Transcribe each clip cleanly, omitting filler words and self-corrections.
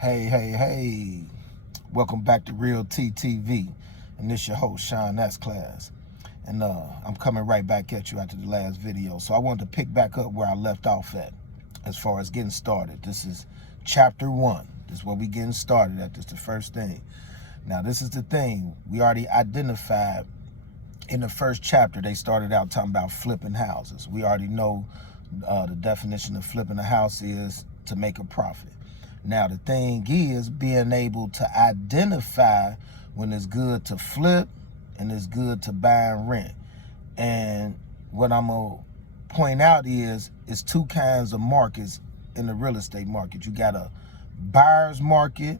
Hey. Welcome back to Real TTV. And this your host, Sean S. Class. And I'm coming right back at you after the last video. So I wanted to pick back up where I left off at as far as getting started. This is chapter 1. This is where we getting started at. This is the first thing. Now, this is the thing. We already identified in the first chapter, they started out talking about flipping houses. We already know the definition of flipping a house is to make a profit. Now, the thing is being able to identify when it's good to flip and it's good to buy and rent. And what I'm going to point out is it's two kinds of markets in the real estate market. You got a buyer's market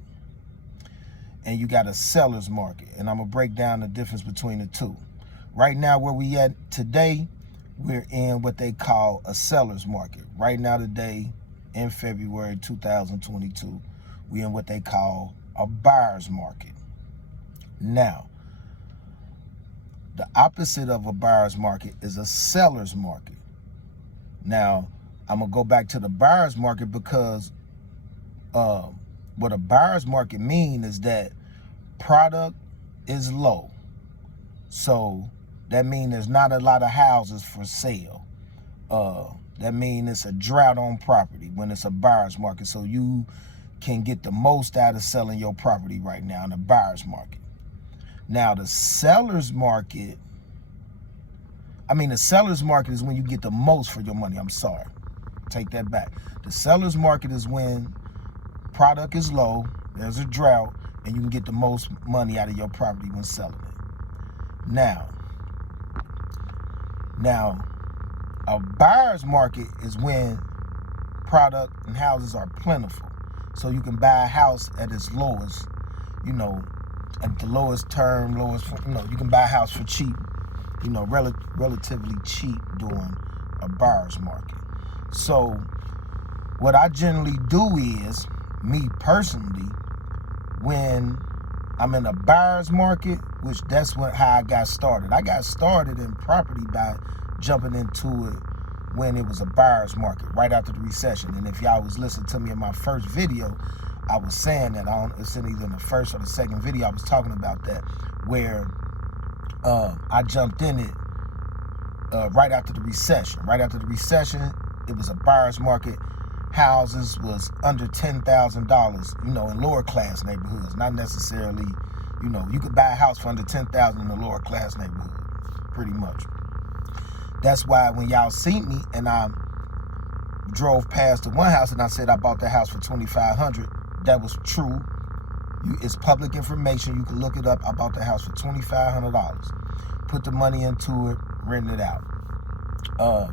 and you got a seller's market. And I'm going to break down the difference between the two. Right now, where we at today, we're in what they call a seller's market. Right now today, in February 2022, we're in what they call a buyer's market. Now, the opposite of a buyer's market is a seller's market. Now, I'm going to go back to the buyer's market because what a buyer's market means is that product is low. So that means there's not a lot of houses for sale. That means it's a drought on property when it's a buyer's market. So you can get the most out of selling your property right now in the buyer's market. Now, the seller's market is when you get the most for your money. I'm sorry. Take that back. The seller's market is when product is low, there's a drought, and you can get the most money out of your property when selling it. Now, a buyer's market is when product and houses are plentiful. So you can buy a house at its lowest, at the lowest term, you can buy a house for cheap, relatively cheap during a buyer's market. So what I generally do is, me personally, when I'm in a buyer's market, which that's how I got started. I got started in property by jumping into it when it was a buyer's market, right after the recession. And if y'all was listening to me in my first video, I was saying that, it's either in the first or the second video, I was talking about that, where I jumped in it right after the recession. Right after the recession, it was a buyer's market. Houses was under $10,000, in lower class neighborhoods. Not necessarily, you could buy a house for under $10,000 in a lower class neighborhood, pretty much. That's why when y'all see me and I drove past the one house and I said I bought the house for $2,500, that was true. It's public information. You can look it up. I bought the house for $2,500. Put the money into it, rent it out.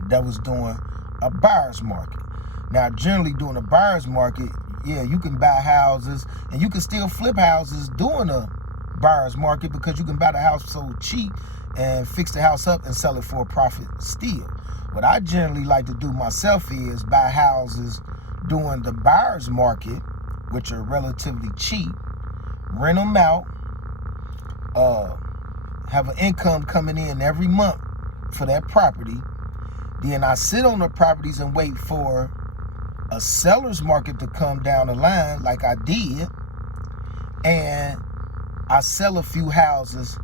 That was doing a buyer's market. Now, generally doing a buyer's market, you can buy houses and you can still flip houses doing a buyer's market because you can buy the house so cheap and fix the house up and sell it for a profit still. What I generally like to do myself is buy houses doing the buyer's market, which are relatively cheap, rent them out, have an income coming in every month for that property. Then I sit on the properties and wait for a seller's market to come down the line like I did, and I sell a few houses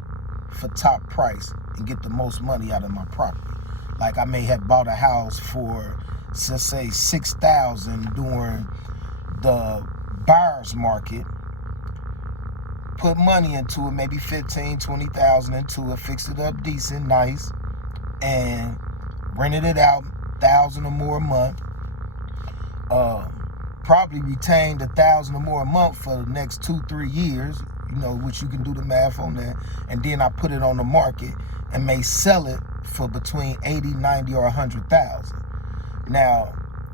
for top price and get the most money out of my property. Like I may have bought a house for, let's say, $6,000 during the buyer's market, put money into it, maybe $15,000, $20,000 into it, fixed it up decent, nice, and rented it out $1,000 or more a month. Probably retained $1,000 or more a month for the next 2-3 years, which you can do the math on that. And then I put it on the market and may sell it for between 80, 90, or 100,000. Now,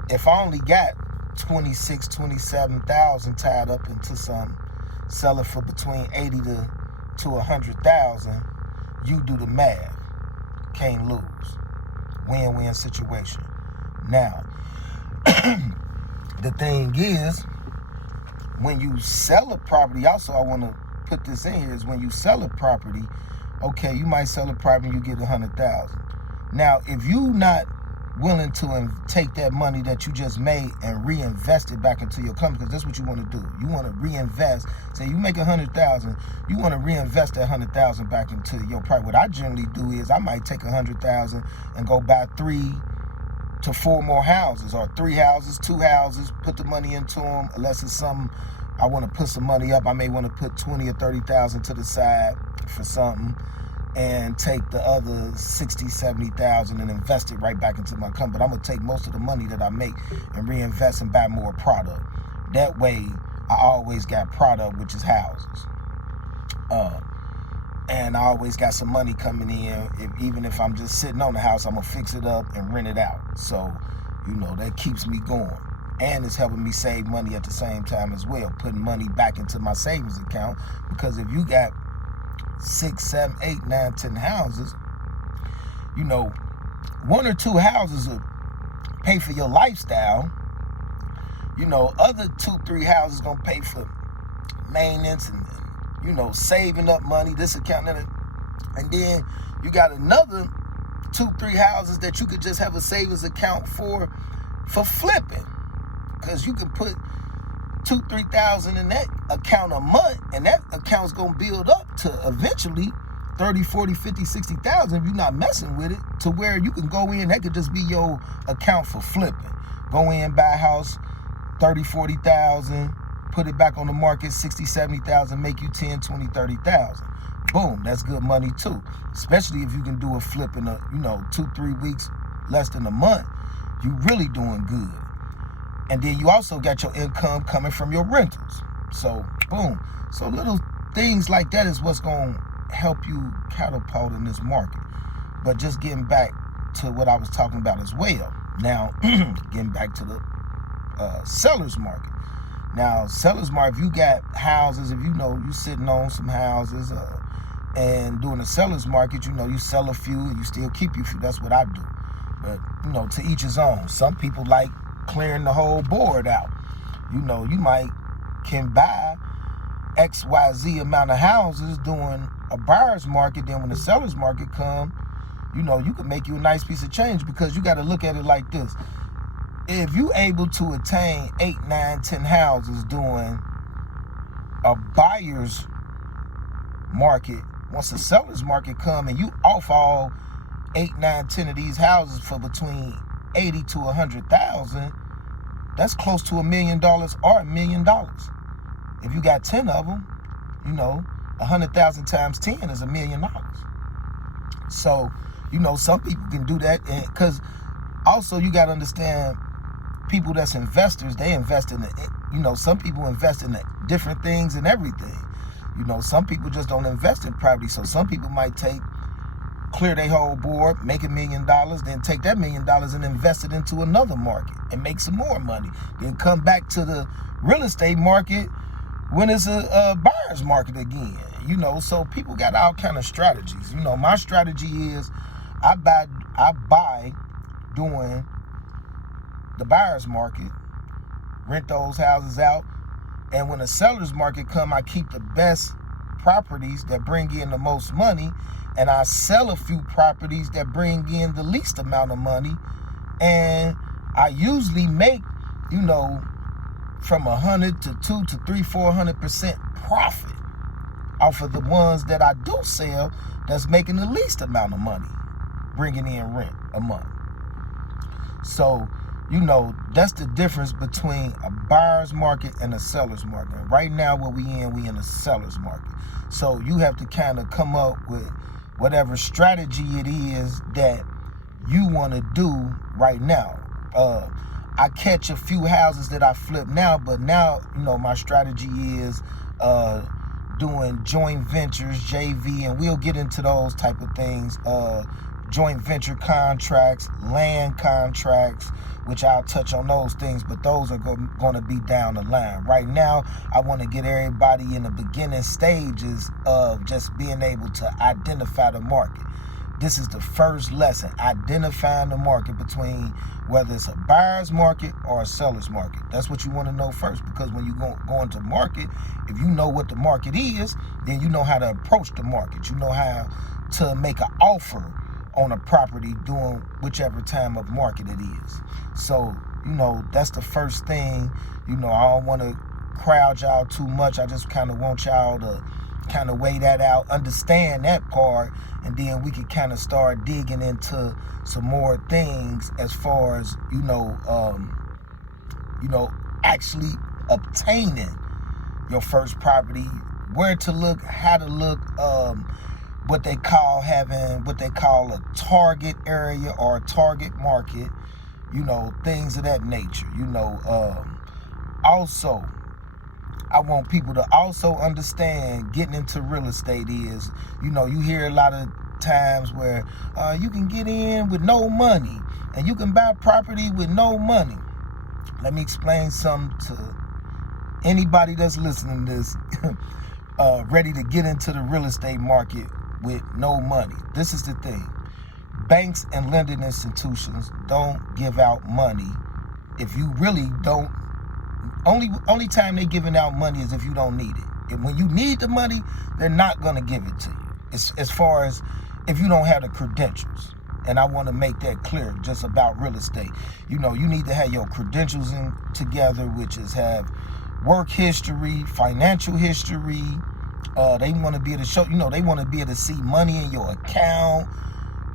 if I only got 26, 27,000 tied up into some, sell it for between 80 to 100,000, you do the math. Can't lose. Win-win situation. Now, the thing is, when you sell a property, also I want to put this in here, is when you sell a property, okay, you might sell a property and you get 100,000. Now, if you not willing to take that money that you just made and reinvest it back into your company, because that's what you want to do. You want to reinvest. Say you make $100,000, you want to reinvest that $100,000 back into your property. What I generally do is I might take $100,000 and go buy 3 to 4 more houses, or 3 houses, 2 houses, put the money into them. Unless it's something I want to put some money up, I may want to put $20,000 or $30,000 to the side for something, and take the other $60,000, $70,000 and invest it right back into my company. But I'm gonna take most of the money that I make and reinvest and buy more product. That way, I always got product, which is houses. And I always got some money coming in. Even if I'm just sitting on the house, I'm gonna fix it up and rent it out. So, that keeps me going. And it's helping me save money at the same time as well, putting money back into my savings account. Because if you got 6, 7, 8, 9, 10 houses, 1 or 2 houses will pay for your lifestyle. Other 2, 3 houses gonna pay for maintenance and saving up money, this account and that. And then you got another 2, 3 houses that you could just have a savings account for flipping, because you can put $2,000, $3,000 in that account a month, and that account's gonna build up to eventually 30, 40, 50, 60,000 if you're not messing with it, to where you can go in, that could just be your account for flipping. Go in, buy a house, 30, 40,000, put it back on the market, 60, 70,000, make you 10, 20, 30,000. Boom, that's good money too. Especially if you can do a flip in 2, 3 weeks, less than a month, you really doing good. And then you also got your income coming from your rentals. So, boom. So little things like that is what's going to help you catapult in this market. But just getting back to what I was talking about as well. Now, getting back to the seller's market. Now, seller's market, if you got houses, if you sitting on some houses and doing a seller's market, you sell a few and you still keep your few. That's what I do. But, to each his own. Some people like clearing the whole board out. You can buy XYZ amount of houses doing a buyer's market. Then when the seller's market come, you can make you a nice piece of change, because you got to look at it like this. If you able to attain 8, 9, 10 houses doing a buyer's market, once the seller's market come and you offer all 8, 9, 10 of these houses for between 80 to 100,000, that's close to $1 million or $1 million. If you got 10 of them, 100,000 times 10 is $1 million. So, some people can do that, because also you got to understand, people that's investors, they invest in some people invest in different things and everything. Some people just don't invest in property. So some people might clear their whole board, make $1 million, then take that $1 million and invest it into another market and make some more money. Then come back to the real estate market when it's a buyer's market again. So people got all kind of strategies. My strategy is I buy doing the buyer's market, rent those houses out, and when the seller's market come, I keep the best properties that bring in the most money, and I sell a few properties that bring in the least amount of money, and I usually make, from 100 to 2 to 3, 400% profit off of the ones that I do sell that's making the least amount of money, bringing in rent a month. So, that's the difference between a buyer's market and a seller's market. Right now, what we in a seller's market. So you have to kind of come up with whatever strategy it is that you want to do right now. I catch a few houses that I flip now, but now, my strategy is doing joint ventures, JV, and we'll get into those type of things. Joint venture contracts, land contracts, which I'll touch on those things, but those are going to be down the line. Right now, I want to get everybody in the beginning stages of just being able to identify the market. This is the first lesson, identifying the market between whether it's a buyer's market or a seller's market. That's what you want to know first, because when you go into market, if you know what the market is, then you know how to approach the market. You know how to make an offer on a property during whichever time of market it is. So, that's the first thing. I don't want to crowd y'all too much. I just kind of want y'all to kind of weigh that out, understand that part, and then we could kind of start digging into some more things as far as, actually obtaining your first property, where to look, how to look, what they call a target area or a target market, things of that nature. Also, I want people to also understand getting into real estate is, you hear a lot of times where you can get in with no money and you can buy property with no money. Let me explain something to anybody that's listening to this, ready to get into the real estate market with no money. This is the thing. Banks and lending institutions don't give out money if you really don't. Only time they're giving out money is if you don't need it. And when you need the money, they're not going to give it to you. As far as if you don't have the credentials. And I want to make that clear just about real estate. You need to have your credentials together, which is have work history, financial history. They want to be able to show, they want to be able to see money in your account,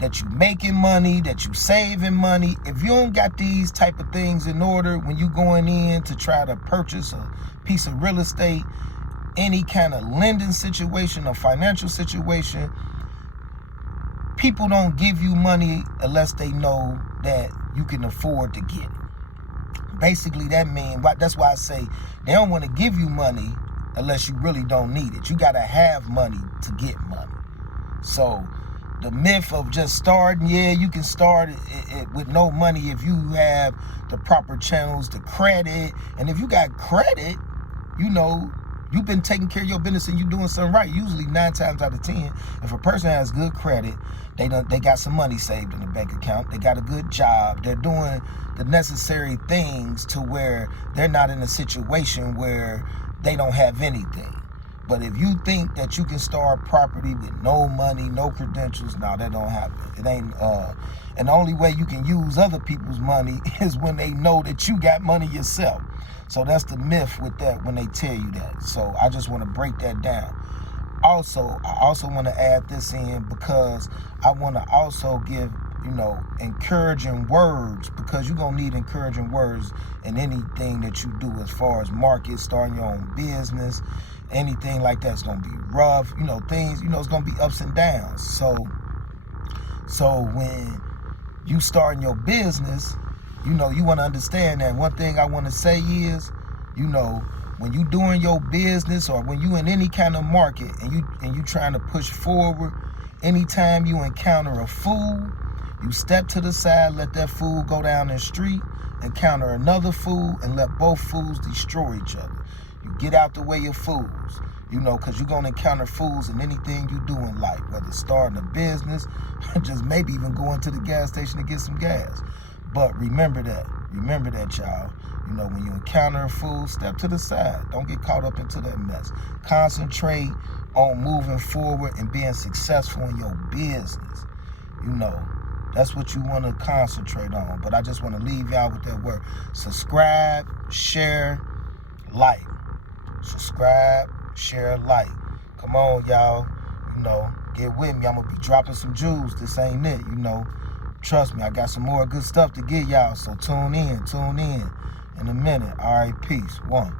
that you making money, that you saving money. If you don't got these type of things in order when you going in to try to purchase a piece of real estate, any kind of lending situation or financial situation, people don't give you money unless they know that you can afford to get it. Basically, that's why I say they don't want to give you money unless you really don't need it. You got to have money to get money. So the myth of just starting, you can start it with no money if you have the proper channels, the credit. And if you got credit, you've been taking care of your business and you're doing something right. Usually 9 times out of 10, if a person has good credit, they got some money saved in the bank account, they got a good job, they're doing the necessary things to where they're not in a situation where they don't have anything. But if you think that you can start property with no money, no credentials, no, that don't happen. It ain't. And the only way you can use other people's money is when they know that you got money yourself. So that's the myth with that when they tell you that. So I just want to break that down. Also, I also want to add this in because I want to also give, encouraging words, because you're going to need encouraging words in anything that you do as far as market, starting your own business, anything like that's going to be rough, things, it's going to be ups and downs. So when you starting your business, you want to understand that. One thing I want to say is, when you doing your business or when you in any kind of market and you trying to push forward, anytime you encounter a fool, you step to the side, let that fool go down the street, encounter another fool, and let both fools destroy each other. You get out the way of fools, because you're going to encounter fools in anything you do in life, whether it's starting a business, just maybe even going to the gas station to get some gas. But remember that, y'all. When you encounter a fool, step to the side. Don't get caught up into that mess. Concentrate on moving forward and being successful in your business. That's what you want to concentrate on. But I just want to leave y'all with that word. Subscribe, share, like. Subscribe, share, like. Come on, y'all. Get with me. I'm going to be dropping some jewels. This ain't it, Trust me, I got some more good stuff to get y'all. So tune in in a minute. All right, peace. One.